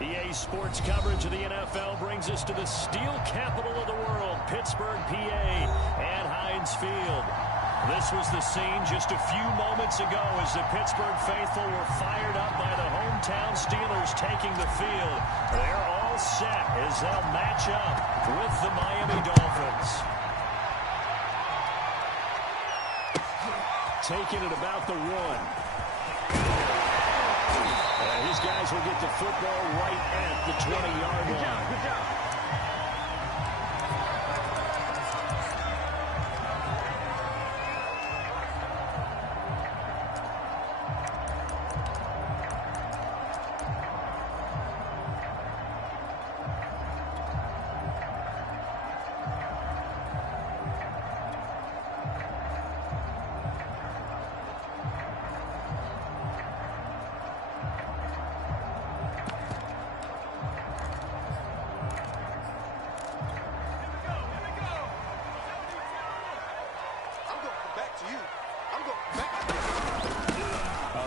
EA Sports coverage of the NFL brings us to the steel capital of the world, Pittsburgh, PA, at Heinz Field. This was the scene just a few moments ago as the Pittsburgh faithful were fired up by the hometown Steelers taking the field. They're all set as they'll match up with the Miami Dolphins. Taking it about the 1. His guys will get the football right at the 20-yard line. Good job.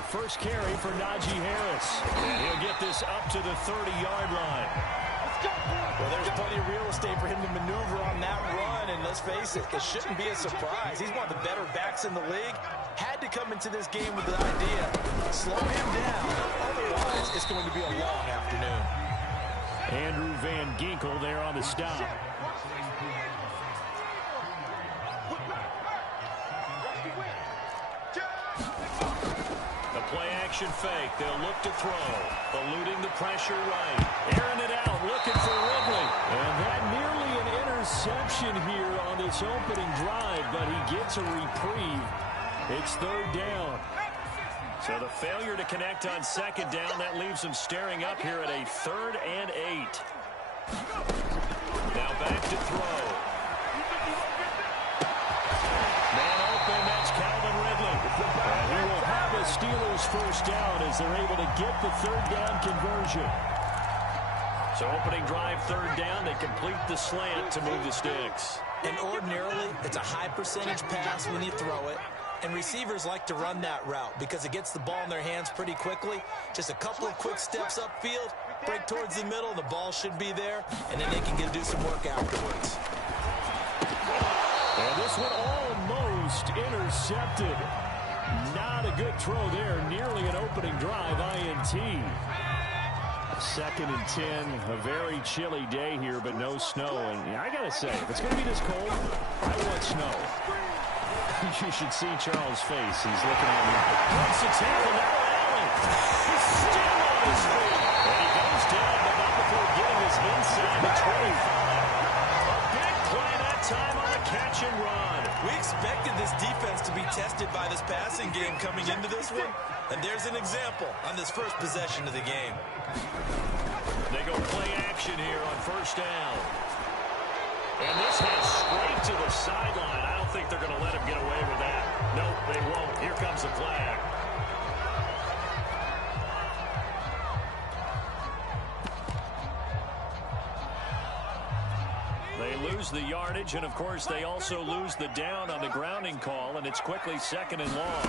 First carry for Najee Harris. And he'll get this up to the 30-yard line. Well, there's plenty of real estate for him to maneuver on that run. And let's face it, it shouldn't be a surprise. He's one of the better backs in the league. Had to come into this game with the idea, slow him down. Otherwise, it's going to be a long afternoon. Andrew Van Ginkel there on the stop. Play-action fake. They'll look to throw. Eluding the pressure right. Airing it out. Looking for Ridley. And that nearly an interception here on this opening drive, but he gets a reprieve. It's third down. So the failure to connect on second down, that leaves them staring up here at a 3rd and 8. Now back to throw. Man open. That's Calvin Ridley. And he will have a Steelers first down as they're able to get the 3rd down conversion. So opening drive, 3rd down, they complete the slant to move the sticks. And ordinarily, it's a high percentage pass when you throw it. And receivers like to run that route because it gets the ball in their hands pretty quickly. Just a couple of quick steps upfield, break towards the middle, the ball should be there, and then they can do some work afterwards. And this one almost intercepted. Not a good throw there. Nearly an opening drive, INT. 2nd and 10. A very chilly day here, but no snow. And I got to say, if it's going to be this cold, I want snow. You should see Charles' face. He's looking at me. What's the tackle now, Allen? He's still on his feet. And he goes down, but not before getting his inside the 25. A big play that time on a catch and run. We expected this defense to be tested by this passing game coming into this one. And there's an example on this first possession of the game. They go play action here on first down. And this heads straight to the sideline. I don't think they're going to let him get away with that. Nope, they won't. Here comes the flag. They lose the yardage, and of course they also lose the down on the grounding call, and it's quickly 2nd and long.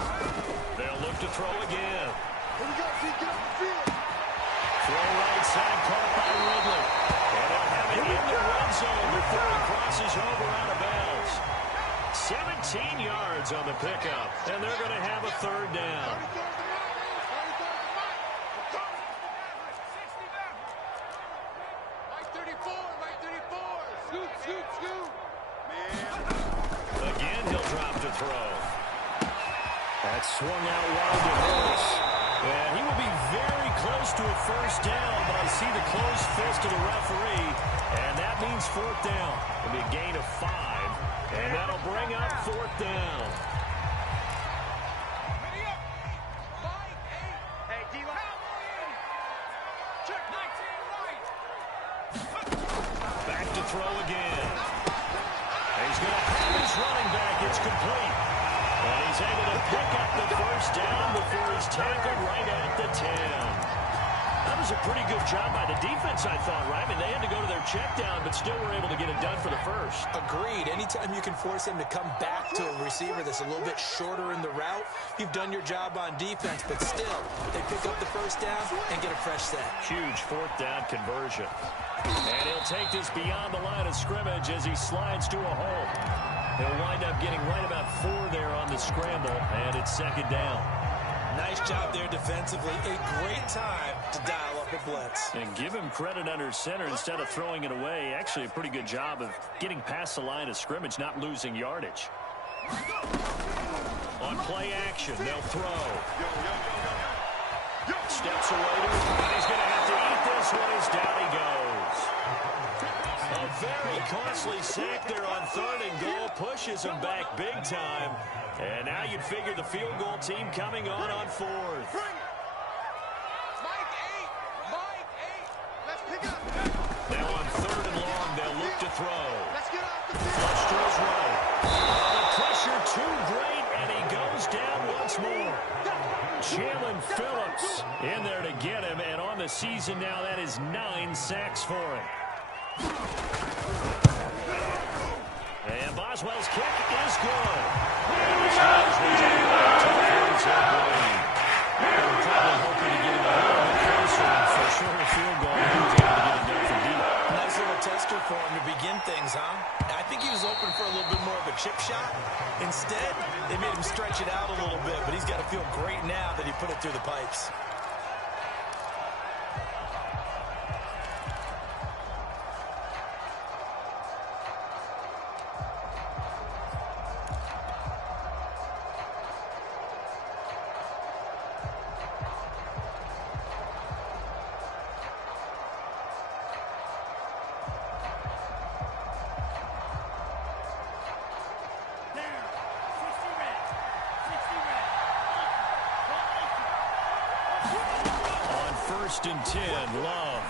They'll look to throw again. Here we go, get up the field. Throw right side, caught by Ridley. And they'll have it in the red zone before he crosses over out of bounds. 17 yards on the pickup, and they're going to have a 3rd down. Again, he'll drop to throw. That's swung out wide to Harris. And he will be very close to a first down, but I see the closed fist of the referee, and that means 4th down. It'll be a gain of 5, and that'll bring up 4th down. Back to throw again. He's going to have his running back. It's complete. And he's able to pick up the first down before he's tackled right at the 10. That was was a pretty good job by the defense, I thought, right? I mean, they had to go to their check down, but still were able to get it done for the first. Agreed. Anytime you can force him to come back to a receiver that's a little bit shorter in the route, you've done your job on defense, but still, they pick up the first down and get a fresh set. Huge fourth down conversion. And he'll take this beyond the line of scrimmage as he slides to a hole. He'll wind up getting right about 4 there on the scramble, and it's second down. Nice job there defensively. A great time to dial up a blitz. And give him credit under center instead of throwing it away. Actually, a pretty good job of getting past the line of scrimmage, not losing yardage. On play action, they'll throw. Steps away to his and he's going to have to eat this one as down he goes. A very costly sack there on 3rd and goal. Pushes him back big time. And now you'd figure the field goal team coming on 4th. Now on 3rd and long, they'll look to throw. Flush to his right. The pressure too great, and he goes down once more. Jalen Phillips in there to get him, and on the season now, that is 9 sacks for him. And Boswell's kick is good. And the Steelers will take it back to the 47 point. They were probably hoping to get him a little bit closer for a shorter field goal. He was able to get it done from deep. Nice little tester for him to begin things, huh? I think he was open for a little bit more of a chip shot. Instead, they made him stretch it out a little bit, but he's got to feel great now that he put it through the pipes. First and 10, Love.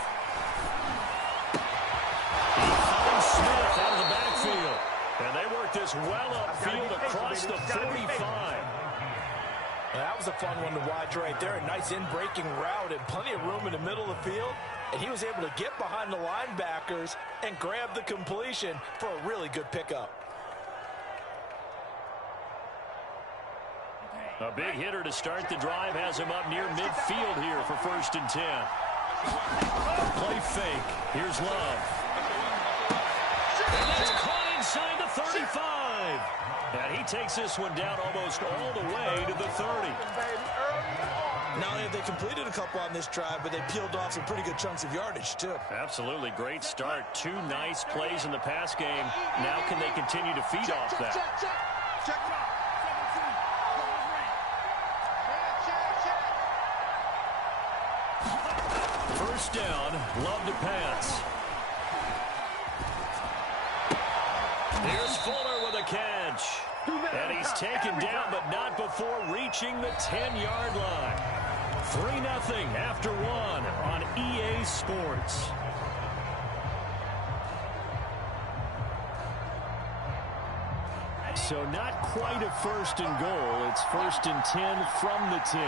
He finds Smith out of the backfield. And they work this well upfield across the 45. That was a fun one to watch right there. A nice in-breaking route and plenty of room in the middle of the field. And he was able to get behind the linebackers and grab the completion for a really good pickup. A big hitter to start the drive has him up near midfield here for first and 10. Play fake. Here's Love. And that's caught inside the 35. And he takes this one down almost all the way to the 30. Not only have they completed a couple on this drive, but they peeled off some pretty good chunks of yardage, too. Absolutely. Great start. 2 nice plays in the pass game. Now can they continue to feed off that? First down, Love to pass. Here's Fuller with a catch. And he's taken down, but not before reaching the 10-yard line. 3-0 after 1 on EA Sports. So not quite a first and goal. It's first and 10 from the 10.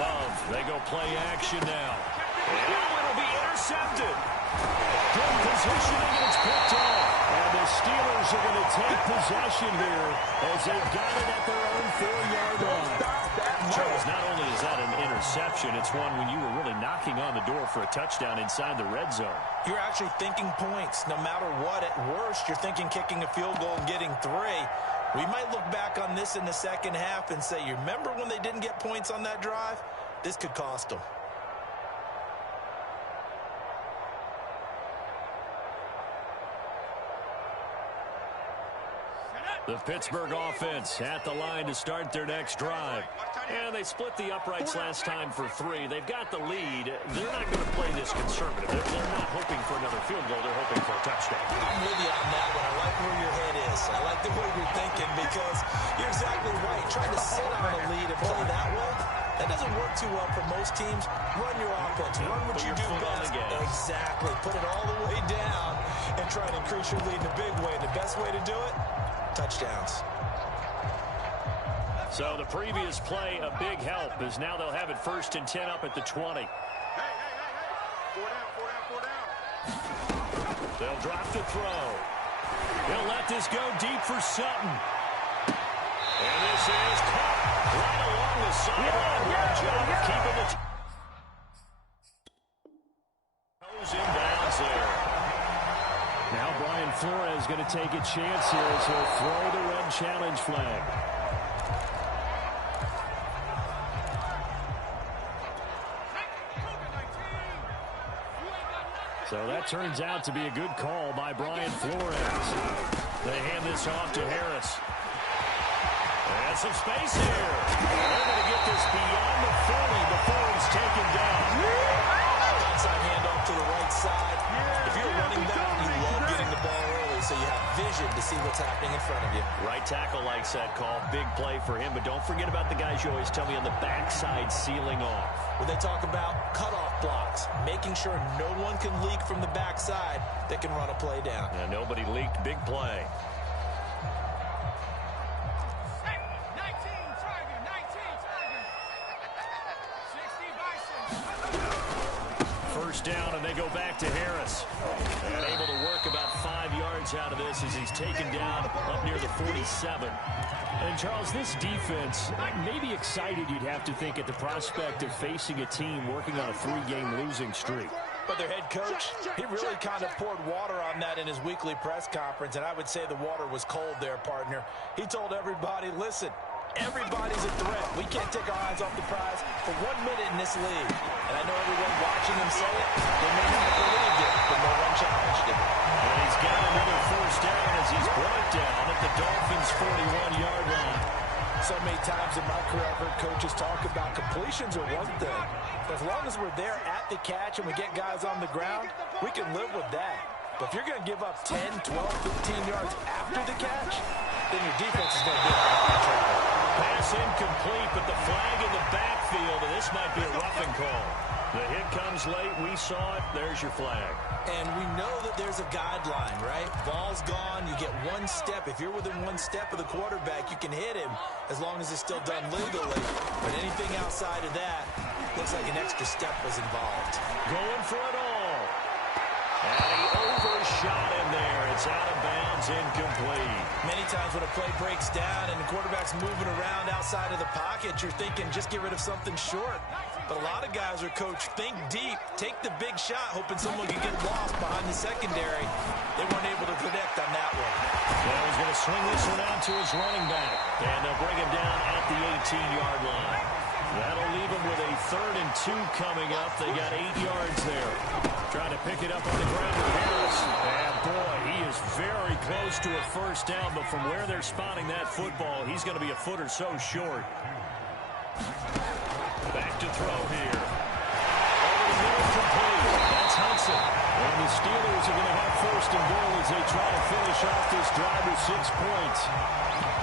Love, they go play action now. And it'll be intercepted. Good positioning, and it's picked off. And the Steelers are going to take possession here as they've got it at their own 4-yard line. Charles, not only is that an interception, it's one when you were really knocking on the door for a touchdown inside the red zone. You're actually thinking points. No matter what, at worst, you're thinking kicking a field goal and getting 3. We might look back on this in the second half and say, you remember when they didn't get points on that drive? This could cost them. The Pittsburgh offense at the line to start their next drive. And they split the uprights last time for 3. They've got the lead. They're not going to play this conservative. They're not hoping for another field goal. They're hoping for a touchdown. I'm with you on that one. I like where your head is. I like the way you're thinking because you're exactly right. Trying to sit on a lead and play that way, that doesn't work too well for most teams. Run your offense. Run what you do best. Exactly. Put it all the way down and try to increase your lead in a big way. The best way to do it, touchdowns. So the previous play, a big help, as now they'll have it first and 10 up at the 20. They'll drop the throw. He'll let this go deep for Sutton. And this is caught right along the sideline. Good job of keeping the toes inbounds there. Now Brian Flores going to take a chance here as he'll throw the red challenge flag. So that turns out to be a good call by Brian Flores. They hand this off to Harris. And some space here. They're going to get this beyond the 40 before he's taken down. Outside handoff to the right side. If you're a running back, you love getting the ball early so you have vision to see what's happening in front of you. Right tackle likes that call. Big play for him. But don't forget about the guys you always tell me on the backside sealing off. When they talk about cutoff blocks, making sure no one can leak from the backside that can run a play down. Yeah, nobody leaked. Big play. First down, and they go back to Harris. And able to work about 5 yards out of this as he's taken down up near the 47. And, Charles, this defense may be excited, you'd have to think, at the prospect of facing a team working on a 3-game losing streak. But their head coach, he really kind of poured water on that in his weekly press conference, and I would say the water was cold there, partner. He told everybody, listen, everybody's a threat. We can't take our eyes off the prize for 1 minute in this league. And I know everyone watching him say it, they may not have believed it, but no one challenged him. And he's got another first down as he's brought down at the Dolphins' 41-yard line. So many times in my career I've heard coaches talk about completions are one thing. But as long as we're there at the catch and we get guys on the ground, we can live with that. But if you're going to give up 10, 12, 15 yards after the catch, then your defense is going to be in a lot of trouble. Pass incomplete, but the flag in the backfield, and this might be a roughing call. The hit comes late. We saw it. There's your flag. And we know that there's a guideline, right? Ball's gone. You get 1 step. If you're within 1 step of the quarterback, you can hit him as long as it's still done legally. But anything outside of that, looks like an extra step was involved. Going for it all. And he overshot him there. It's out of bounds, incomplete. Many times when a play breaks down and the quarterback's moving around outside of the pocket, you're thinking just get rid of something short. But a lot of guys are coached, think deep, take the big shot, hoping someone can get lost behind the secondary. They weren't able to connect on that one. Well, he's going to swing this one out to his running back. And they'll bring him down at the 18-yard line. That'll leave him with a 3rd and 2 coming up. They got 8 yards there. Trying to pick it up on the ground with Harris. And, boy, he is very close to a first down. But from where they're spotting that football, he's going to be a foot or so short. Back to throw here. Over the middle, complete. That's Hudson. And the Steelers are going to have 1st and goal as they try to finish off this drive with 6 points.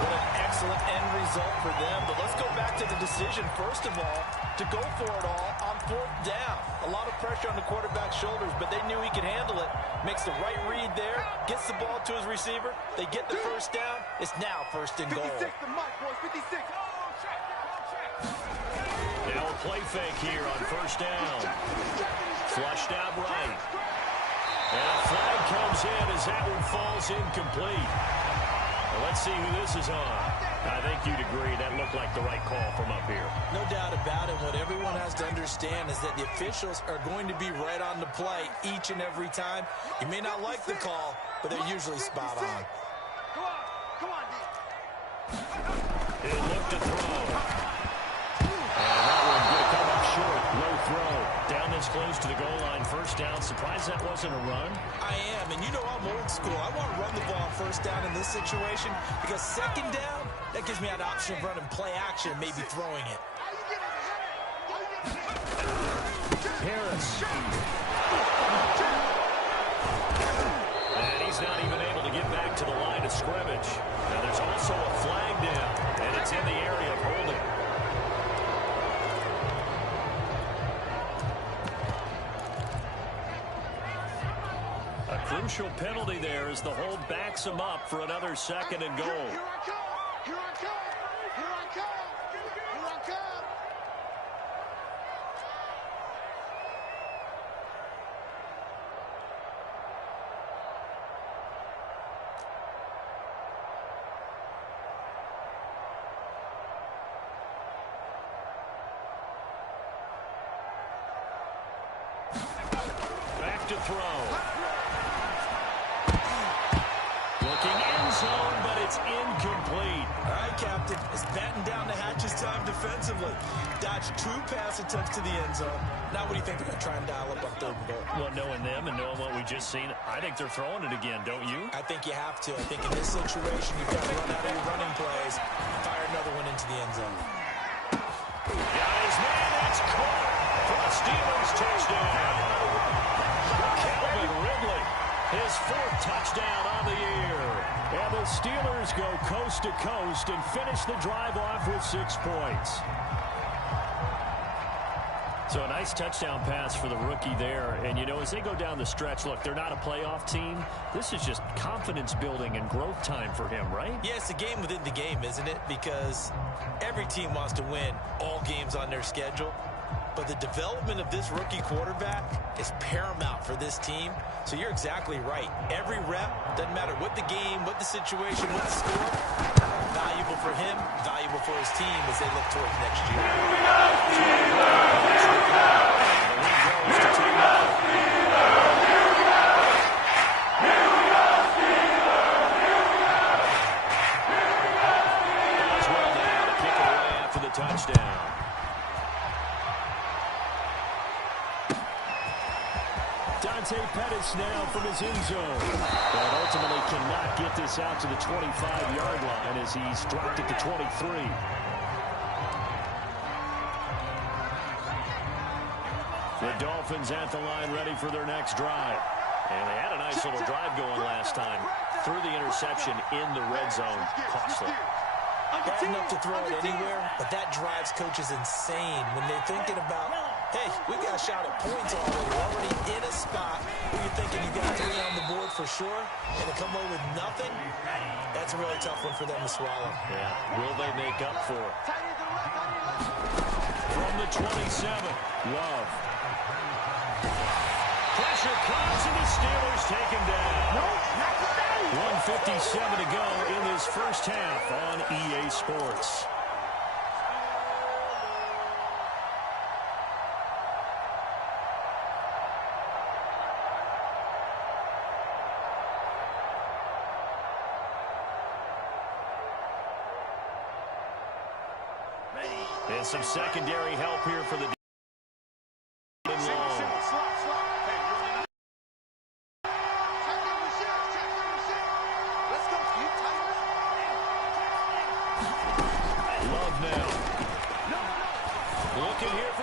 What an excellent end result for them. But let's go back to the decision, first of all, to go for it all on 4th down. A lot of pressure on the quarterback's shoulders, but they knew he could handle it. Makes the right read there, gets the ball to his receiver. They get the first down. It's now 1st and goal. 56 the mic, boys, 56. Now a play fake here on 1st down. Flushed out right. And a flag comes in as that one falls incomplete. Well, let's see who this is on. I think you'd agree that looked like the right call from up here. No doubt about it. What everyone has to understand is that the officials are going to be right on the play each and every time. You may not like the call, but they're usually spot on. Come on, D. He'll look to throw. And that one going to come up short. Low throw. Down this close to the goal line. 1st down. Surprised that wasn't a run. I am, and you know I'm old school. I want to run the ball on 1st down in this situation because 2nd down, that gives me an option of running play action and maybe throwing it. Harris. And he's not even able to get back to the line of scrimmage. Now there's also a flag down, and it's in the area of holding. A crucial penalty there as the hold backs him up for another 2nd and goal. Here I come! Here I come! Here I come! Here I come! to throw. Looking end zone, but it's incomplete. All right, Captain. It's batten down the hatches time defensively. Dodge 2 pass attempts to the end zone. Now what do you think they're going to try and dial up on 3rd and goal? Well, knowing them and knowing what we just seen, I think they're throwing it again, don't you? I think you have to. I think in this situation, you've got to run out of your running plays, fire another one into the end zone. Got his man, it's caught for a Steelers touchdown. Calvin Ridley, his 4th touchdown on the year. And the Steelers go coast to coast and finish the drive off with 6 points. So a nice touchdown pass for the rookie there. And, you know, as they go down the stretch, look, they're not a playoff team. This is just confidence building and growth time for him, right? Yeah, it's a game within the game, isn't it? Because every team wants to win all games on their schedule. But the development of this rookie quarterback is paramount for this team. So you're exactly right. Every rep, doesn't matter what the game, what the situation, what the score, valuable for him, valuable for his team as they look towards next year. Touchdown. Dante Pettis now from his end zone. But ultimately cannot get this out to the 25-yard line as he's dropped it to 23. The Dolphins at the line ready for their next drive. And they had a nice little drive going last time. Threw the interception in the red zone. Costly. Bad enough to throw it anywhere, but that drives coaches insane when they're thinking about, hey, we got a shot at points already. We're already in a spot where you're thinking you got 3 on the board for sure, and to come away with nothing, that's a really tough one for them to swallow. Yeah, will they make up for it? From the 27, Love. Pressure comes, and the Steelers take him down. 1:57 to go in this first half on EA Sports. And some secondary help here for the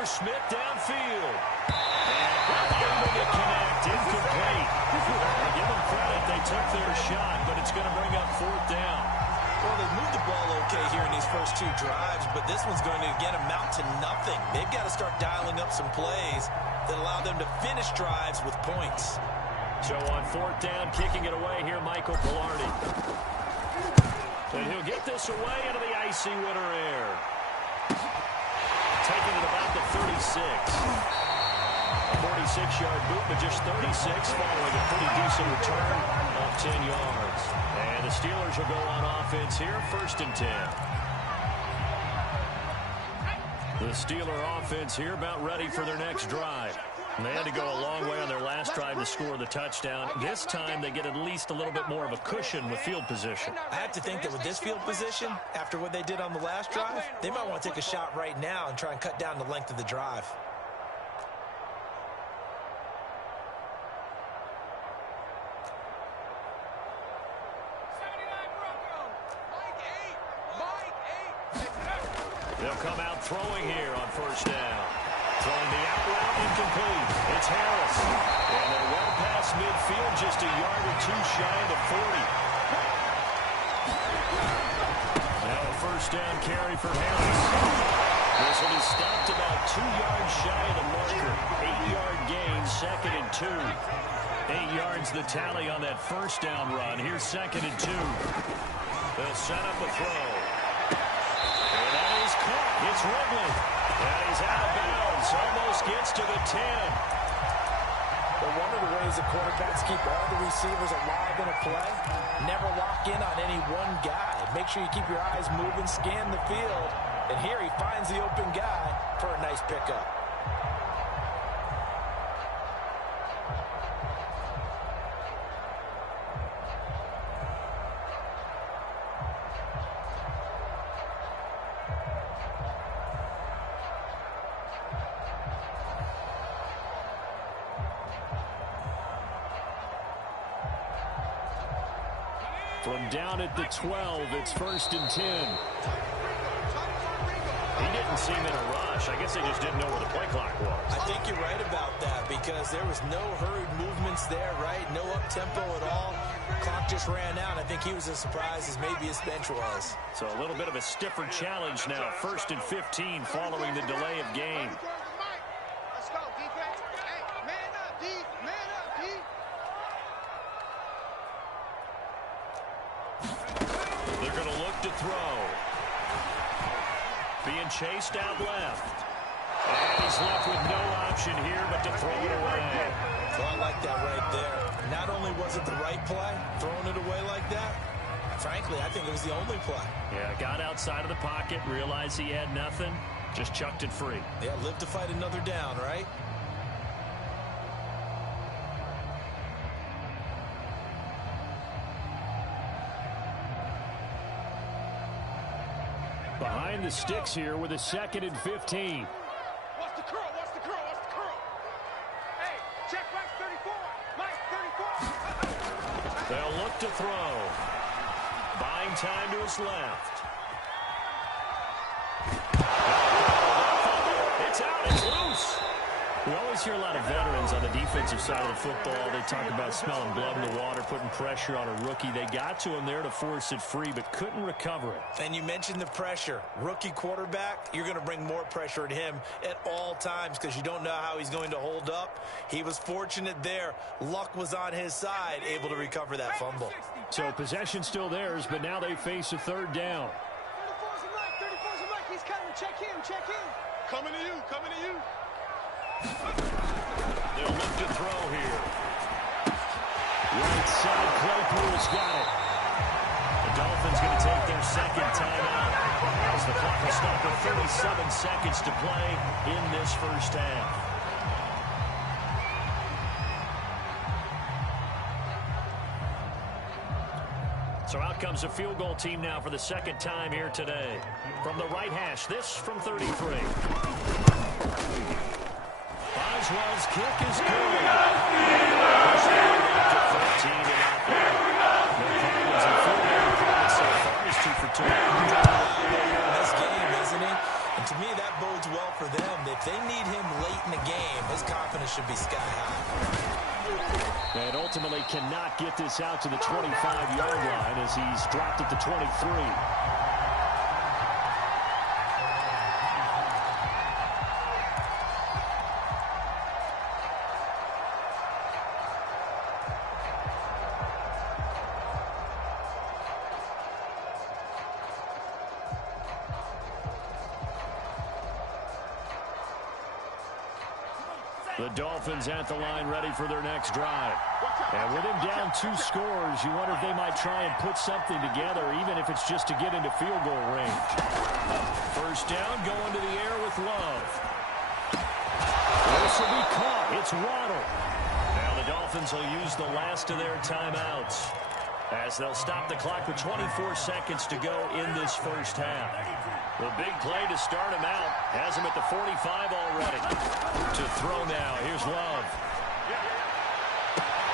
Smith downfield. And able to connect. Incomplete. Give them credit. They took their shot, but it's going to bring up 4th down. Well, they've moved the ball okay here in these first 2 drives, but this one's going to, again, amount to nothing. They've got to start dialing up some plays that allow them to finish drives with points. So on 4th down, kicking it away here, Michael Pilardi. And he'll get this away into the icy winter air. Taking it about the 36. A 46-yard boot, but just 36 following a pretty decent return of 10 yards. And the Steelers will go on offense here, 1st and 10. The Steeler offense here about ready for their next drive. And they had to go a long way on their last drive to score the touchdown. This time they get at least a little bit more of a cushion with field position. I have to think that with this field position, after what they did on the last drive, they might want to take a shot right now and try and cut down the length of the drive. They'll come out throwing here on 1st down. Throwing the out route, incomplete. It's Harris. And they're well past midfield, just a yard or 2 shy of the 40. Now a 1st down carry for Harris. This one is stopped about 2 yards shy of the marker. 8-yard gain, 2nd and 2. 8 yards the tally on that 1st down run. Here's 2nd and 2. They'll set up a throw. And that is caught. It's Ridley. And he's out of bounds. Almost gets to the 10. Well, one of the ways the quarterbacks keep all the receivers alive in a play, never lock in on any one guy. Make sure you keep your eyes moving, scan the field. And here he finds the open guy for a nice pickup. From down at the 12, it's 1st and 10. He didn't seem in a rush. I guess they just didn't know where the play clock was. I think you're right about that because there was no hurried movements there, right? No up-tempo at all. Clock just ran out. I think he was as surprised as maybe his bench was. So a little bit of a stiffer challenge now. 1st and 15 following the delay of game. Let's go, defense. Hey, man up, D. Man up, D. They're going to look to throw. Being chased out left. And he's left with no option here but to throw it away. So I like that right there. Not only was it the right play, throwing it away like that, frankly, I think it was the only play. Yeah, got outside of the pocket, realized he had nothing, just chucked it free. Yeah, live to fight another down, right? Behind the sticks here with a 2nd and 15. What's the curl? What's the curl? What's the curl? Hey, check Mike 34. Mike 34. They'll look to throw. Buying time to his left. It's out. It's loose. We always hear a lot of veterans on the defensive side of the football. They talk about smelling blood in the water, putting pressure on a rookie. They got to him there to force it free, but couldn't recover it. And you mentioned the pressure. Rookie quarterback, you're going to bring more pressure at him at all times because you don't know how he's going to hold up. He was fortunate there. Luck was on his side, able to recover that fumble. So possession still theirs, but now they face a 3rd down. 34's a Mike. 34's a Mike. He's coming. Check him. Check him. Coming to you. Coming to you. They'll look to throw here. Right side, Claypool's got it. The Dolphins going to take their 2nd timeout as the clock will stop with 37 seconds to play in this 1st half. So out comes a field goal team now for the 2nd time here today. From the right hash, this from 33. Boswell's kick is good. 13 to nothing. No problems in field goal performance so far. He's 2 for 2. In this game, isn't he? And to me, that bodes well for them. If they need him late in the game, his confidence should be sky high. And ultimately cannot get this out to the 25-yard line as he's dropped at the 23. The Dolphins at the line ready for their next drive. And with him down 2 scores, you wonder if they might try and put something together, even if it's just to get into field goal range. 1st down, going to the air with Love. This will be caught. It's Waddle. Now the Dolphins will use the last of their timeouts as they'll stop the clock with 24 seconds to go in this 1st half. The big play to start him out has him at the 45 already. To throw now, here's Love.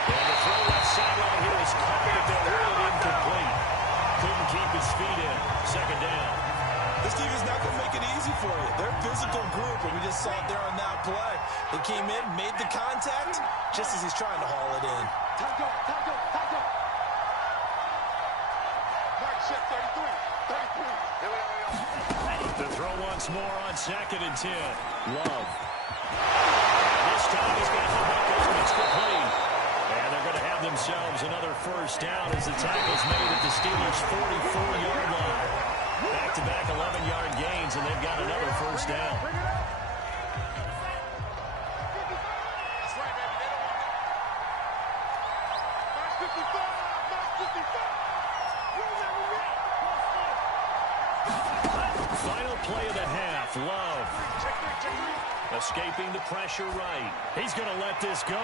And the throw left sideline here is caught, but they're really incomplete. Couldn't keep his feet in. 2nd down. This team is not going to make it easy for you. They're a physical group, and we just saw it there on that play. They came in, made the contact, just as he's trying to haul it in. Time go. Time go. Time go. Mike, check 33. 33. Here we go. The throw once more on 2nd and 10. Love. And this time he's got the buckles, but it's complete. And they're going to have themselves another 1st down as the tackle's made at the Steelers' 44-yard line. Back-to-back 11-yard gains, and they've got another 1st down. That's right, baby. They don't want it. Mark 55. Mark 55. Roll that one out. Final play of the half. Love. Escaping the pressure right. He's going to let this go.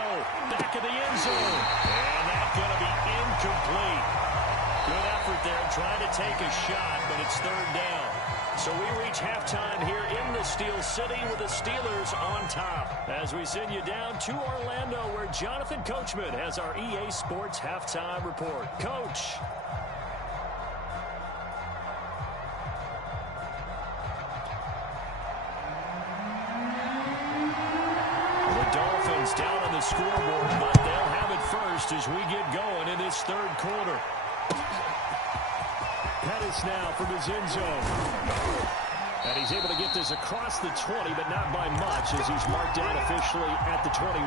Back of the end zone. And that's going to be incomplete. Good effort there trying to take a shot, but it's 3rd down. So we reach halftime here in the Steel City with the Steelers on top. As we send you down to Orlando where Jonathan Coachman has our EA Sports Halftime Report. Coach. the scoreboard, but they'll have it first as we get going in this third quarter. Pettis now from his end zone. And he's able to get this across the 20, but not by much as he's marked down officially at the 21.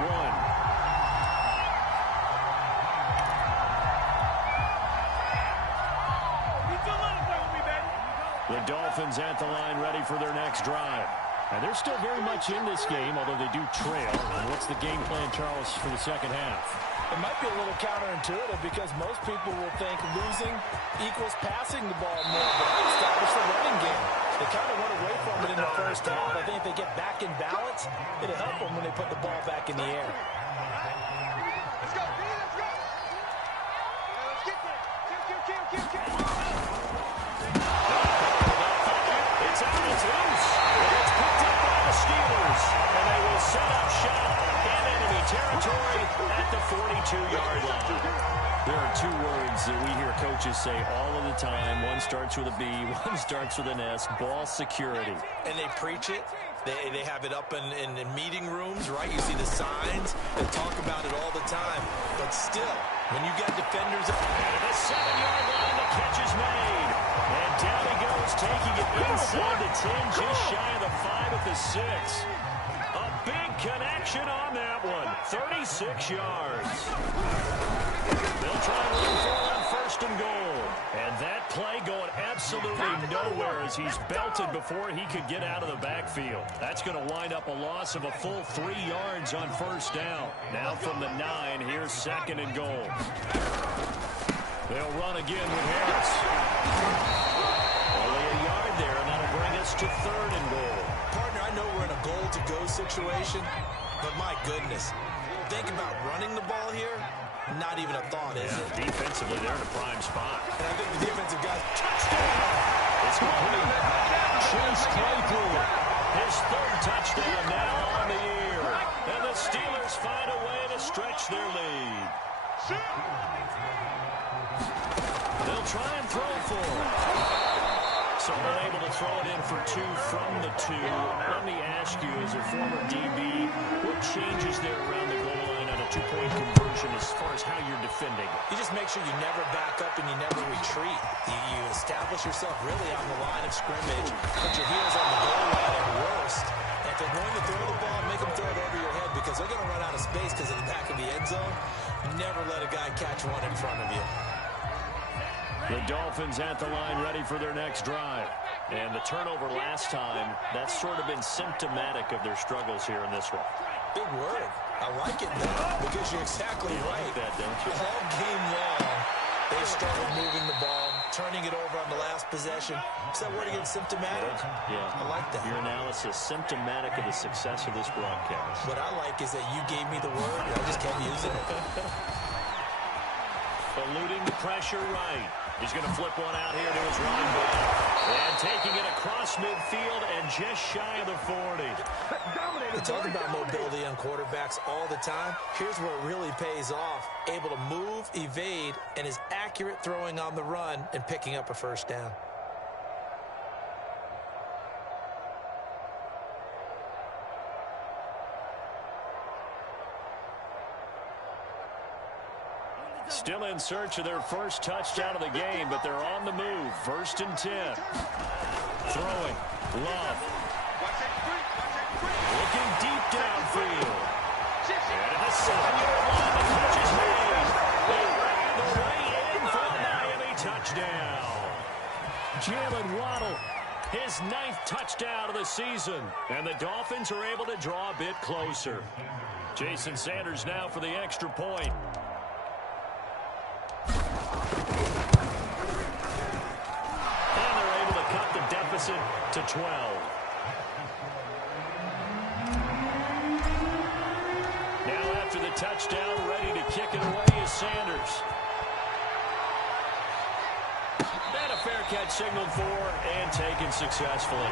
The Dolphins at the line ready for their next drive. And they're still very much in this game, although they do trail. And what's the game plan, Charles, for the second half? It might be a little counterintuitive because most people will think losing equals passing the ball more, but I establish the running game. They kind of went away from it in the first half. I think if they get back in balance, it'll help them when they put the ball back in the air. Let's go, B, let's go. Now let's get there. Kill. It's out, it's loose. It's picked up by the Steelers. And they will set up shop in enemy territory at the 42-yard line. There are two words that we hear coaches say all of the time. One starts with a B, one starts with an S, ball security. And they preach it. They have it up in meeting rooms, right? You see the signs. They talk about it all the time. But still, when you got defenders up at the 7-yard line, the catch is made. And down he goes, taking it inside the 10, just shy of the 5 at the 6. A big connection on that one. 36 yards. They'll try and run for it on first and goal. And that play going absolutely nowhere as he's belted before he could get out of the backfield. That's going to wind up a loss of a full 3 yards on first down. Now from the 9, here's second and goal. They'll run again with Harris. Only a yard there, and that'll bring us to third and goal. Partner, I know we're in a goal-to-go situation, but my goodness, think about running the ball here. Not even a thought, is it? Defensively, they're in a prime spot. And I think the defensive guys, touchdown! It's complete. Chase Claypool, his third touchdown now on the year. And the Steelers find a way to stretch their lead. They'll try and throw for it. So unable to throw it in for 2 from the 2. Let me ask you, as a former DB, what changes there around the goal line on a 2-point conversion as far as how you're defending? You just make sure you never back up and you never retreat. You establish yourself really on the line of scrimmage, put your heels on the goal line at worst. And if they're going to throw the ball, make them throw it over your head because they're going to run out of space because of the back of the end zone. Never let a guy catch one in front of you. The Dolphins at the line ready for their next drive. And the turnover last time, that's sort of been symptomatic of their struggles here in this one. Big word. I like it, though, because you're exactly right. Like that, don't you? All game long, they struggled moving the ball, turning it over on the last possession. Is that word again, symptomatic? Yeah. I like that. Your analysis, symptomatic of the success of this broadcast. What I like is that you gave me the word, and I just kept using it. Eluding the pressure right. He's going to flip one out here to his running back. And taking it across midfield and just shy of the 40. We talk about mobility on quarterbacks all the time. Here's where it really pays off. Able to move, evade, and is accurate throwing on the run and picking up a first down. Still in search of their first touchdown of the game, but they're on the move. First and 10. Throwing. Love. Looking deep downfield. And at the 7-yard line, the catch is made. They ran the way in for a Miami touchdown. Jalen Waddle, his 9th touchdown of the season. And the Dolphins are able to draw a bit closer. Jason Sanders now for the extra point. To 12. Now after the touchdown, ready to kick it away is Sanders. And a fair catch signaled for and taken successfully.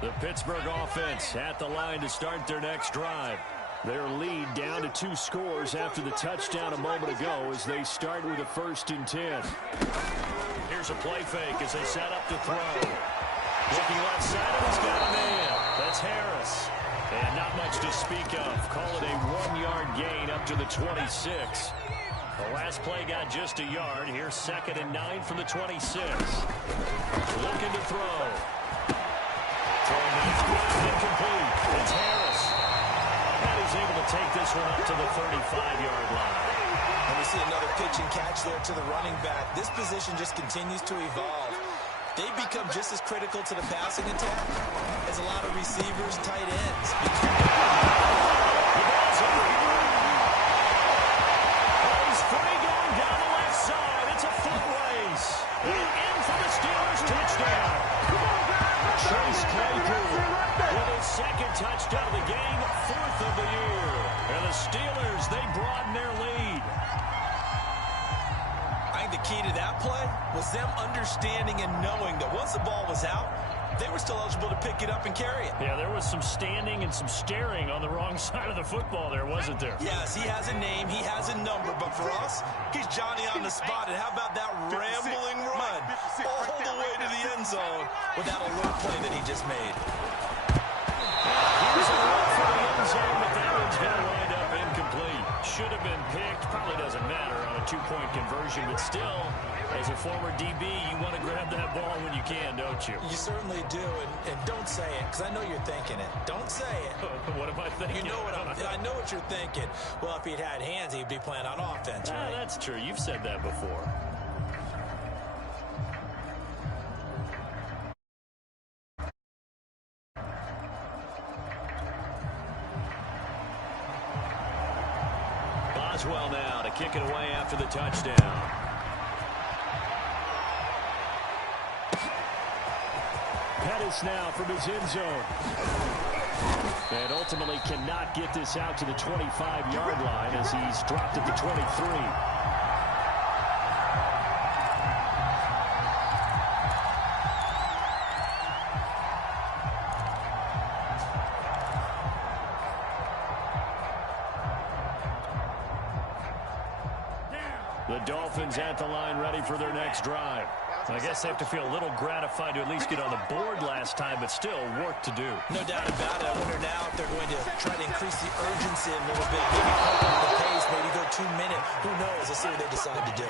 The Pittsburgh offense at the line to start their next drive. Their lead down to 2 scores after the touchdown a moment ago as they start with a 1st and 10. Here's a play fake as they set up to throw. Looking left side, and he's got a man. That's Harris. And not much to speak of. Call it a 1-yard gain up to the 26. The last play got just a yard. Here's 2nd and 9 from the 26. Looking to throw. Throwing incomplete. It's Harris. And he's able to take this one up to the 35-yard line. And we see another pitch and catch there to the running back. This position just continues to evolve. They become just as critical to the passing attack as a lot of receivers, tight ends. He's free going down the left side. It's a foot race. And in for the Steelers touchdown. Chase Claypool with his 2nd touchdown of the game, 4th of the year. And the Steelers, they broaden their lead. I think the key to that play was them understanding and knowing that once the ball was out, they were still eligible to pick it up and carry it. Yeah, there was some standing and some staring on the wrong side of the football there, wasn't there? Yes, he has a name, he has a number, but for us, he's Johnny on the spot. And how about that rambling run all the way to the end zone with that alert play that he just made? Here's a run for the end zone, but that one's going to wind up incomplete. Should have been picked. Probably doesn't matter on a 2-point conversion, but still, as a former DB, you want to grab that ball when you can, don't you? You certainly do, and don't say it, because I know you're thinking it. Don't say it. What am I thinking? You know what I know what you're thinking. Well, if he'd had hands, he'd be playing on offense, right? That's true. You've said that before. Boswell now to kick it away after the touchdown. Pettis now from his end zone. And ultimately cannot get this out to the 25-yard line as he's dropped at the 23. The Dolphins at the line ready for their next drive. I guess they have to feel a little gratified to at least get on the board last time, but still work to do. No doubt about it. I wonder now if they're going to try to increase the urgency a little bit, maybe pump up the pace, maybe go 2 minute. Who knows? Let's see what they decide to do.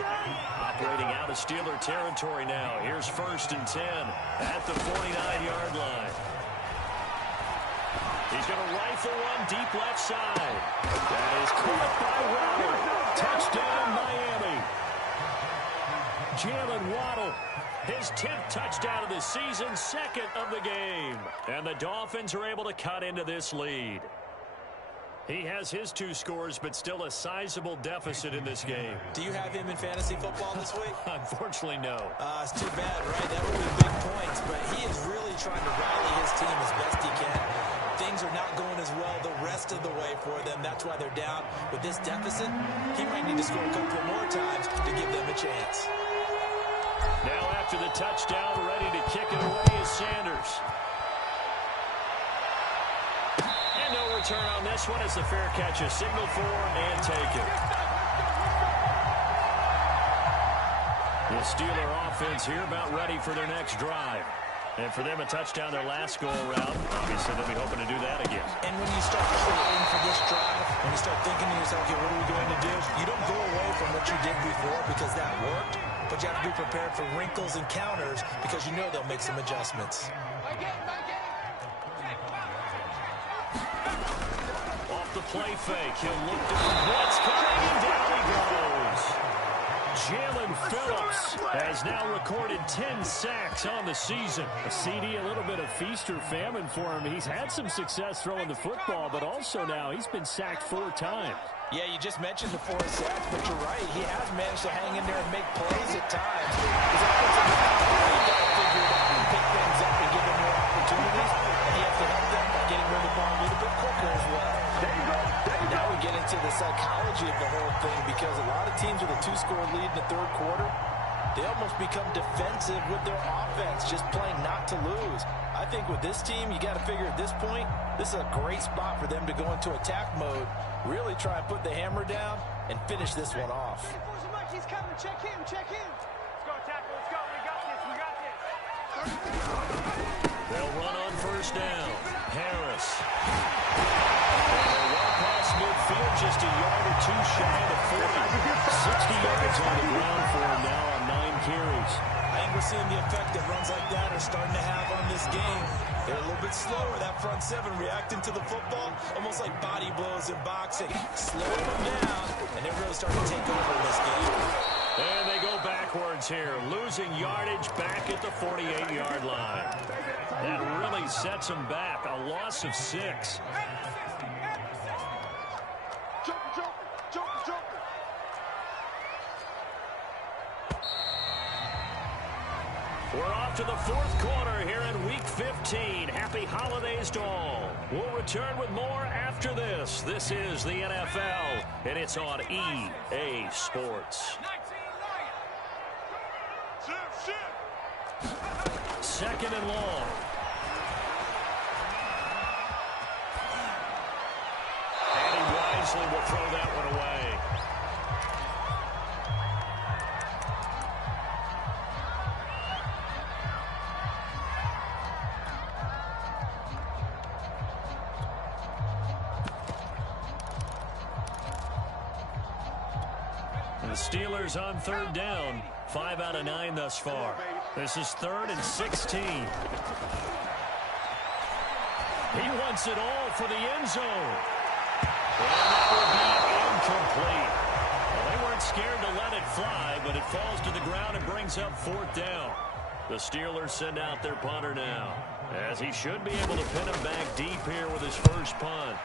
Operating out of Steeler territory now. Here's 1st and 10 at the 49-yard line. He's going to rifle one deep left side. That is caught by Waddle. Touchdown, Miami. Jalen Waddle, his 10th touchdown of the season, 2nd of the game. And the Dolphins are able to cut into this lead. He has his 2 scores, but still a sizable deficit in this game. Do you have him in fantasy football this week? Unfortunately, no. It's too bad, right? That would be big points, but he is really trying to rally his team as best he can. Things are not going as well the rest of the way for them. That's why they're down. With this deficit, he might need to score a couple more times to give them a chance. Now after the touchdown, ready to kick it away is Sanders. And no return on this one as the fair catch is signaled for and taken. The Steeler offense here about ready for their next drive. And for them, a touchdown their last go-around. Obviously, they'll be hoping to do that again. And when you start planning for this drive, when you start thinking to yourself, okay, what are we going to do? You don't go away from what you did before because that worked, but you have to be prepared for wrinkles and counters because you know they'll make some adjustments. Off the play fake, he'll look to what's coming, and down he goes. Jalen Phillips has now recorded 10 sacks on the season. A CD, a little bit of feast or famine for him. He's had some success throwing the football, but also now he's been sacked 4 times. Yeah, you just mentioned the 4 sacks, but you're right. He has managed to hang in there and make plays at times. His offensive line, you got to figure it out and pick things up and give them more opportunities. And he has to help them by getting rid of the ball a little bit quicker as well. Now we get into the psychology of the whole thing because a lot of teams with a 2-score lead in the 3rd quarter, they almost become defensive with their offense, just playing not to lose. I think with this team, you got to figure at this point, this is a great spot for them to go into attack mode, really try and put the hammer down and finish this one off. He's coming. Check him. Let's go, tackle. Let's go. We got this. They'll run on first down. Harris. Well past midfield, just a yard or two shy of the 40. 60 yards on the ground for him now on 9 carries. I think we're seeing the effect that runs like that are starting to have on this game. They're a little bit slower, that front seven reacting to the football, almost like body blows in boxing. Slowing them down, and they're really starting to take over in this game. And they go backwards here, losing yardage back at the 48-yard line. That really sets them back, a loss of 6. Joker. We're off to the 4th quarter here in Week 15. Happy holidays to all. We'll return with more after this. This is the NFL, and it's on EA Sports. 2nd and long. And he wisely will throw that one away. The Steelers on 3rd down. 5 out of 9 thus far. This is 3rd and 16. He wants it all for the end zone. And that will be incomplete. Well, they weren't scared to let it fly, but it falls to the ground and brings up 4th down. The Steelers send out their punter now, as he should be able to pin him back deep here with his first punt.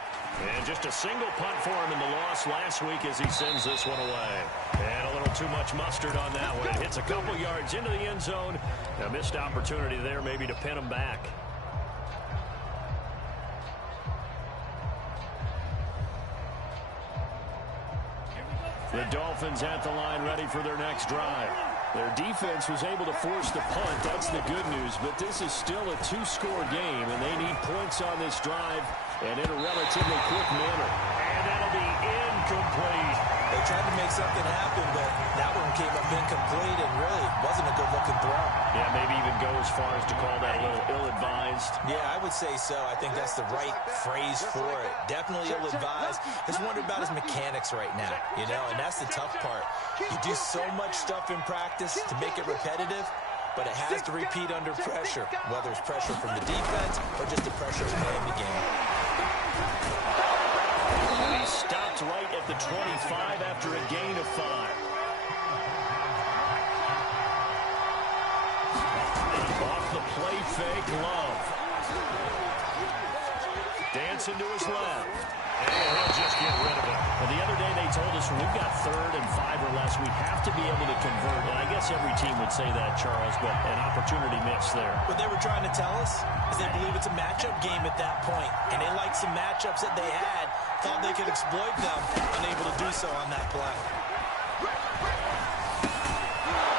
And just a single punt for him in the loss last week as he sends this one away. And a little too much mustard on that one. It hits a couple yards into the end zone. A missed opportunity there maybe to pin him back. The Dolphins at the line ready for their next drive. Their defense was able to force the punt. That's the good news. But this is still a 2-score game, and they need points on this drive and in a relatively quick manner. And that'll be incomplete. They tried to make something happen, but that one came up incomplete and really wasn't a good-looking throw. Yeah, maybe even go as far as to call that a little ill-advised. Yeah, I would say so. I think that's the right phrase for it. Definitely ill-advised. Just wondering about his mechanics right now, you know, and that's the tough part. You do so much stuff in practice to make it repetitive, but it has to repeat under pressure, whether it's pressure from the defense or just the pressure of playing the game. He stopped right at the 25 after a gain of 5. Off the play fake, Love. Dancing to his left. And he'll just get rid of it. Well, the other day they told us when we've got 3rd and 5 or less, we have to be able to convert. And I guess every team would say that, Charles, but an opportunity missed there. What they were trying to tell us is they believe it's a matchup game at that point. And they liked some matchups that they had, thought they could exploit them, unable to do so on that play.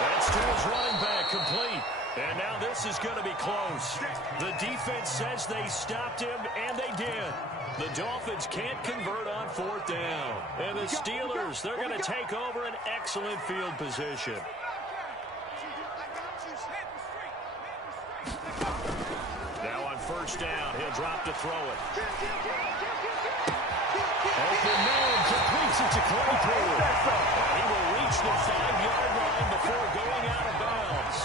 That's to his running back, complete. And now this is going to be close. The defense says they stopped him, and they did. The Dolphins can't convert on 4th down. And the Steelers, they're going to take over an excellent field position. Now on 1st down, he'll drop to throw it. Open man completes it to Claypool. He will reach the 5-yard line before going out of bounds.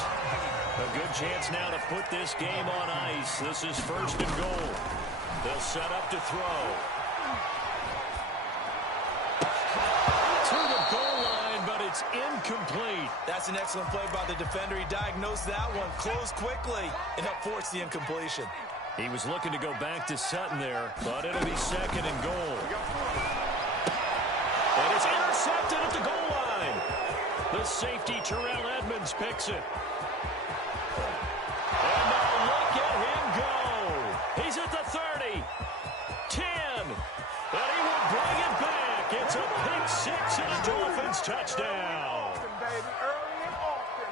A good chance now to put this game on ice. This is 1st and goal. They'll set up to throw. To the goal line, but it's incomplete. That's an excellent play by the defender. He diagnosed that one, closed quickly, and helped force the incompletion. He was looking to go back to Sutton there, but it'll be 2nd and goal. And it's intercepted at the goal line. The safety, Terrell Edmonds, picks it. And now look at him go. He's at the 30, 10, and he will bring it back. It's a pick 6 and a Dolphins touchdown. Early and often.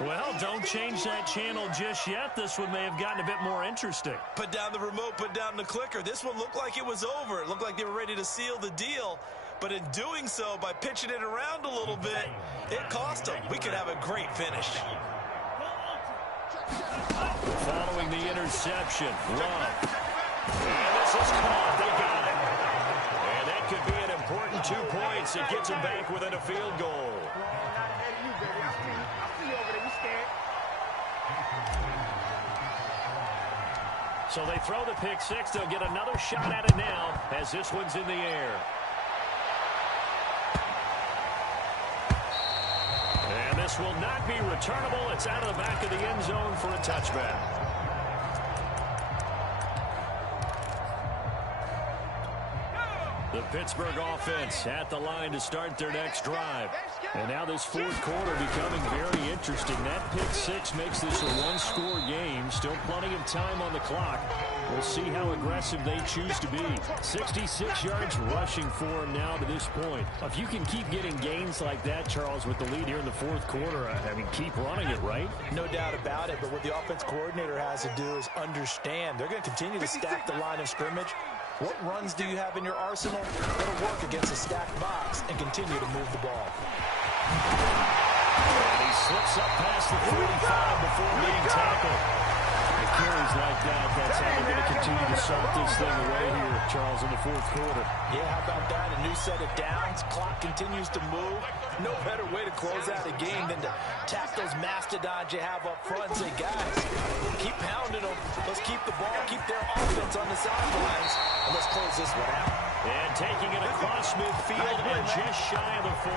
Well, don't change that channel just yet. This one may have gotten a bit more interesting. Put down the remote, put down the clicker. This one looked like it was over. It looked like they were ready to seal the deal. But in doing so, by pitching it around a little bit, it cost them. We could have a great finish. Following the interception, Love. And this is caught. They got it. And that could be an important 2 points. It gets them back within a field goal. So they throw the pick six. They'll get another shot at it now as this one's in the air. And this will not be returnable. It's out of the back of the end zone for a touchback. The Pittsburgh offense at the line to start their next drive. And now this fourth quarter becoming very interesting. That pick six makes this a one-score game. Still plenty of time on the clock. We'll see how aggressive they choose to be. 66 yards rushing for him now to this point. If you can keep getting gains like that, Charles, with the lead here in the fourth quarter, I mean, keep running it, right? No doubt about it. But what the offense coordinator has to do is understand. They're going to continue to stack the line of scrimmage. What runs do you have in your arsenal? That'll work against a stacked box and continue to move the ball. And he slips up past the 45 before being tackled. It carries like that. That's how they're going to continue to salt this thing away here, Charles, in the fourth quarter. Yeah, how about that? A new set of downs. Clock continues to move. No better way to close out a game than to tap those mastodons you have up front and say, guys, keep pounding them. Let's keep the ball, keep their offense on the sidelines, and let's close this one out. And taking it across midfield and just shy of the 40.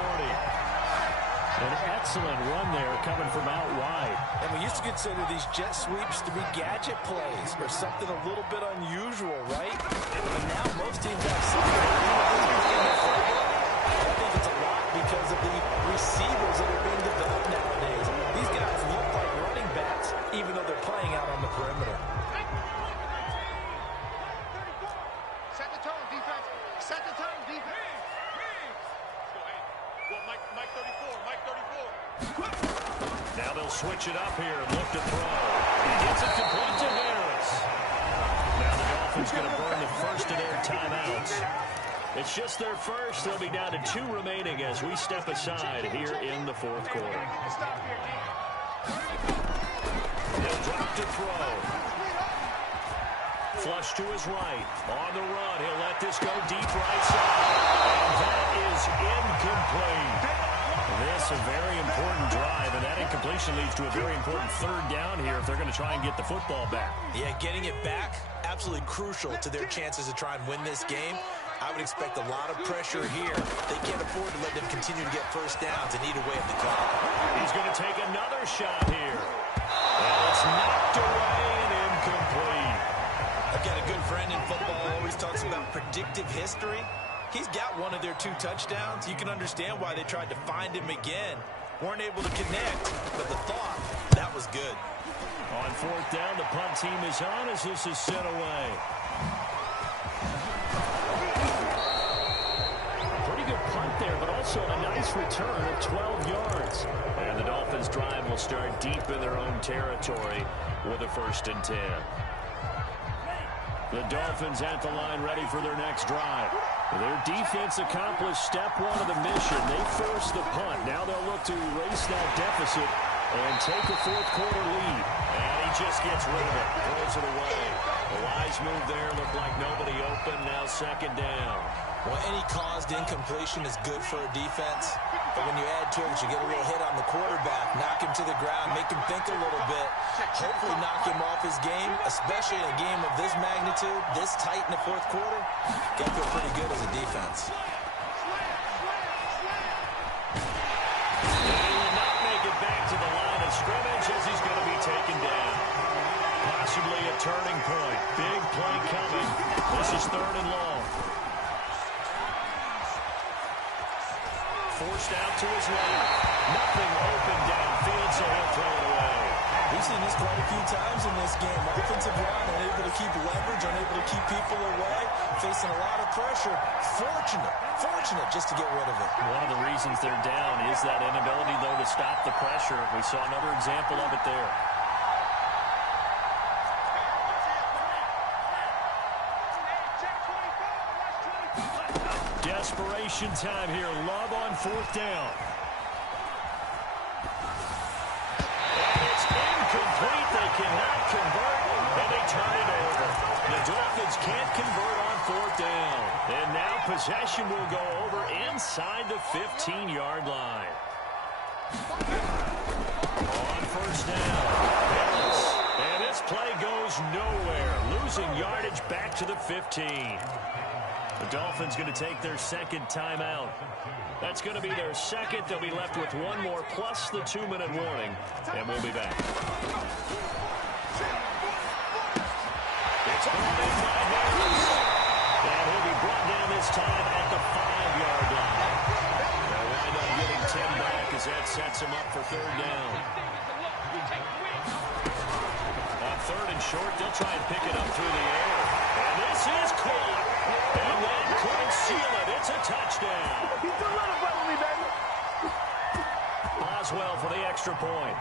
An excellent run there coming from out wide. And we used to consider these jet sweeps to be gadget plays or something a little bit unusual, right? But now most teams have something. I think it's a lot because of the receivers that are being developed nowadays. These guys look like running backs even though they're playing out on the perimeter. Set the tone, defense. Set the tone, defense. Well, Mike 34, Mike 34. Now they'll switch it up here and look to throw. He gets it complete to Harris. Now the Dolphins going to burn the first of their timeouts. It's just their first. They'll be down to 2 remaining as we step aside here in the fourth quarter. He'll drop to throw. Flush to his right. On the run. He'll let this go deep right side. And that is incomplete. This a very important drive, and that incompletion leads to a very important third down here if they're going to try and get the football back. Yeah, getting it back, absolutely crucial to their chances to try and win this game. I would expect a lot of pressure here. They can't afford to let them continue to get first downs and eat away at the clock. He's going to take another shot here. And it's knocked away and incomplete. I've got a good friend in football who always talks about predictive history. He's got one of their 2 touchdowns. You can understand why they tried to find him again. Weren't able to connect, but the thought, that was good. On fourth down, the punt team is on as this is sent away. Pretty good punt there, but also a nice return of 12 yards. And the Dolphins drive will start deep in their own territory with a 1st and 10. The Dolphins at the line ready for their next drive. Their defense accomplished step 1 of the mission. They forced the punt. Now they'll look to erase that deficit and take a fourth quarter lead. And he just gets rid of it. Throws it away. A wise move there. Looked like nobody open. Now 2nd down. Well, any caused incompletion is good for a defense. But when you add to it, you get a little hit on the quarterback, knock him to the ground, make him think a little bit, hopefully knock him off his game, especially in a game of this magnitude, this tight in the fourth quarter. Got to feel pretty good as a defense. He will not make it back to the line of scrimmage as he's going to be taken down. Possibly a turning point. Big play coming. This is 3rd and long. Forced out to his left. Nothing open downfield, so he'll throw it away. He We've seen this quite a few times in this game. Offensive line unable to keep leverage, unable to keep people away, facing a lot of pressure. Fortunate just to get rid of it. One of the reasons they're down is that inability, though, to stop the pressure. We saw another example of it there. Desperation time here. Love on fourth down. And it's incomplete. They cannot convert, and they turn it over. The Dolphins can't convert on fourth down. And now possession will go over inside the 15-yard line. On first down, Harris. And this play goes nowhere. Losing yardage back to the 15. The Dolphins going to take their second timeout. That's going to be their second. They'll be left with one more plus the 2-minute warning, and we'll be back. It's brought in by Harris, and he'll be brought down this time at the 5-yard line. They'll wind up getting 10 back as that sets him up for third down. On third and short, they'll try and pick it up through the air. And this is caught. And that could seal it. It's a touchdown. He's a little brother, baby. Boswell for the extra point.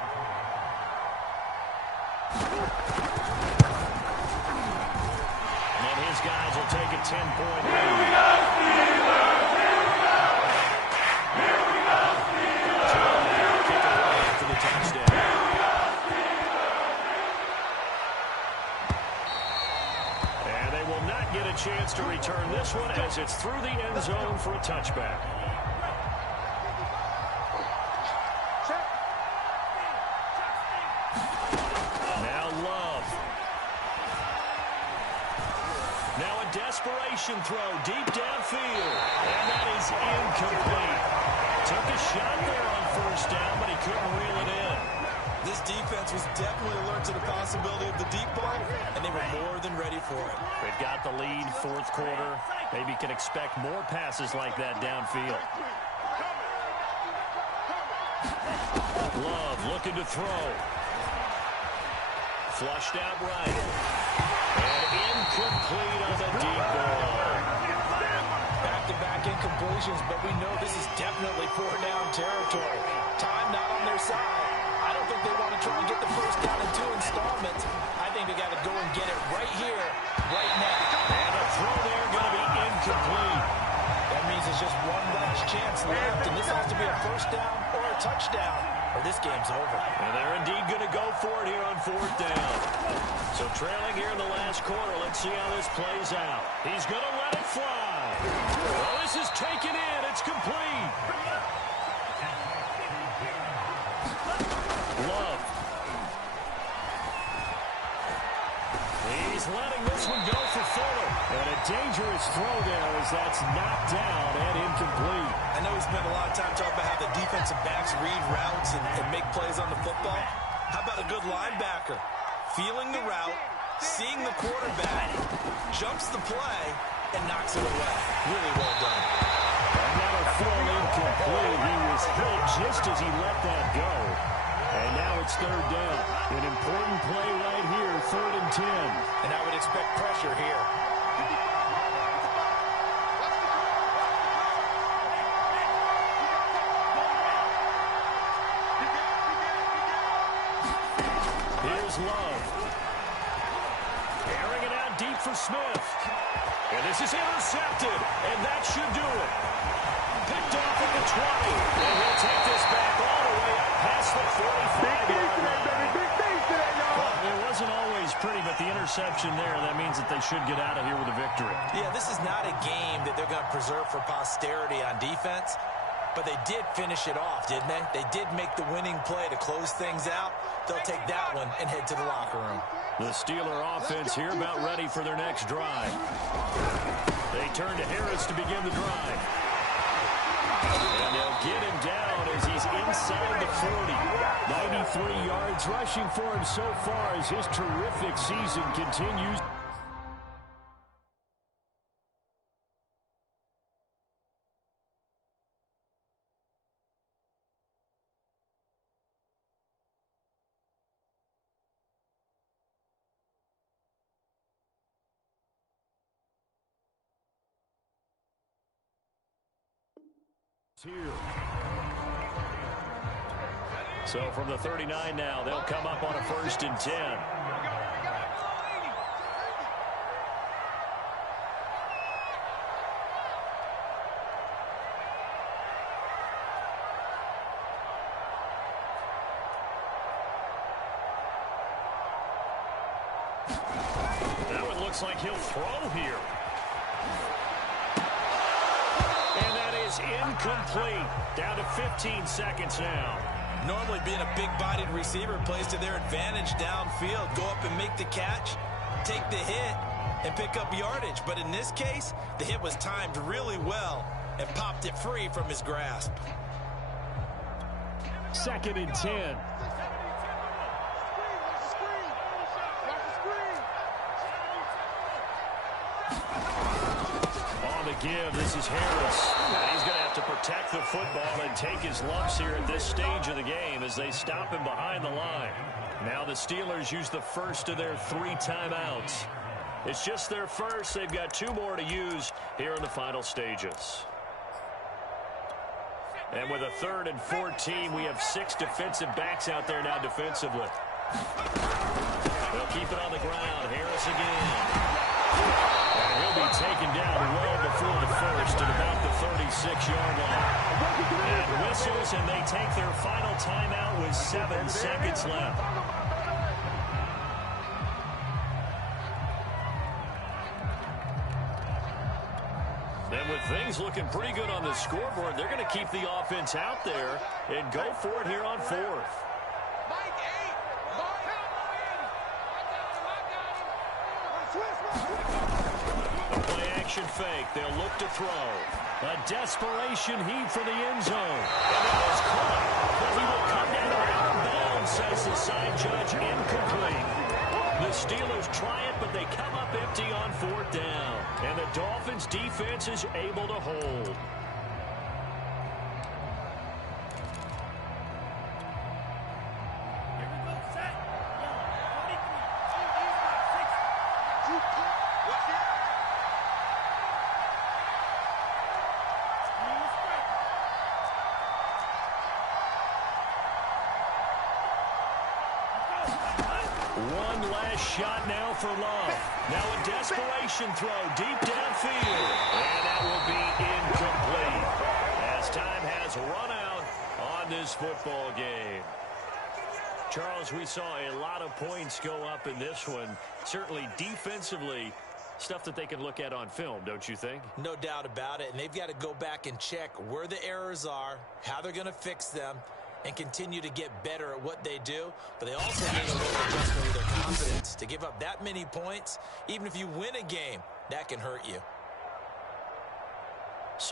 And his guys will take a 10-point lead. Kick it away after the touchdown. And they will not get a chance to return this one as it's through the end zone for a touchback. Now Love. Now a desperation throw deep downfield. And that is incomplete. Took a shot there on first down, but he couldn't reel it in. This defense was definitely alert to the possibility of the deep ball, and they were more than ready for it. They've got the lead, fourth quarter. Maybe can expect more passes like that downfield. Love looking to throw. Flushed out right. And incomplete on the deep ball. Back-to-back incompletions, but we know this is definitely four-down territory. Time not on their side. I don't think they want to try and get the first down in 2 installments. I think they got to go and get it right here, right now. And a throw there going to be incomplete. That means it's just one last chance left, and this has to be a first down or a touchdown, or this game's over. And they're indeed going to go for it here on fourth down. So trailing here in the last quarter, let's see how this plays out. He's going to let it fly. Well, this is taken in. It's complete. Love. He's letting this one go for Fuller. And a dangerous throw there as that's knocked down and incomplete. I know we spent a lot of time talking about how the defensive backs read routes and make plays on the football. How about a good linebacker? Feeling the route, seeing the quarterback, jumps the play, and knocks it away. Really well done. Another throw incomplete. He was hit just as he let that go. And now it's third down. An important play right here, 3rd and 10. And I would expect pressure here. Here's Love. Airing it out deep for Smith. And this is intercepted. And that should do it. Picked off at the 20. And he'll take this back all the way up past the 45-yard line. Well, it wasn't always pretty, but the interception there, that means that they should get out of here with a victory. Yeah, this is not a game that they're going to preserve for posterity on defense, but they did finish it off, didn't they? They did make the winning play to close things out. They'll take that one and head to the locker room. The Steeler offense here about ready for their next drive. They turn to Harris to begin the drive. And they'll get him down as he's inside the 40. 93 yards rushing for him so far as his terrific season continues. Here. So from the 39 now, they'll come up on a 1st and 10. That one looks like he'll throw here. And that is incomplete. Down to 15 seconds now. Normally being a big-bodied receiver plays to their advantage downfield. Go up and make the catch, take the hit, and pick up yardage. But in this case, the hit was timed really well and popped it free from his grasp. 2nd and 10. On the give, this is Harris. And he's going to have to protect the football and take his lumps here at this stage of the game as they stop him behind the line. Now the Steelers use the first of their 3 timeouts. It's just their first. They've got 2 more to use here in the final stages. And with a 3rd and 14, we have 6 defensive backs out there now defensively. They'll keep it on the ground. Harris again. And he'll be taken down well before the first at about the 36-yard line. And whistles, and they take their final timeout with 7 seconds left. And with things looking pretty good on the scoreboard, they're going to keep the offense out there and go for it here on 4th. A play-action fake. They'll look to throw. A desperation heave for the end zone. And that is caught. But he will come down out of bounds, says the side judge. Incomplete. The Steelers try it, but they come up empty on 4th down. And the Dolphins defense is able to hold. One last shot now for Love. Now a desperation throw deep downfield. And that will be incomplete as time has run out on this football game. Charles, we saw a lot of points go up in this one. Certainly defensively, stuff that they can look at on film, don't you think? No doubt about it. And they've got to go back and check where the errors are, how they're going to fix them, and continue to get better at what they do. But they also need a little adjustment with their confidence. To give up that many points, even if you win a game, that can hurt you.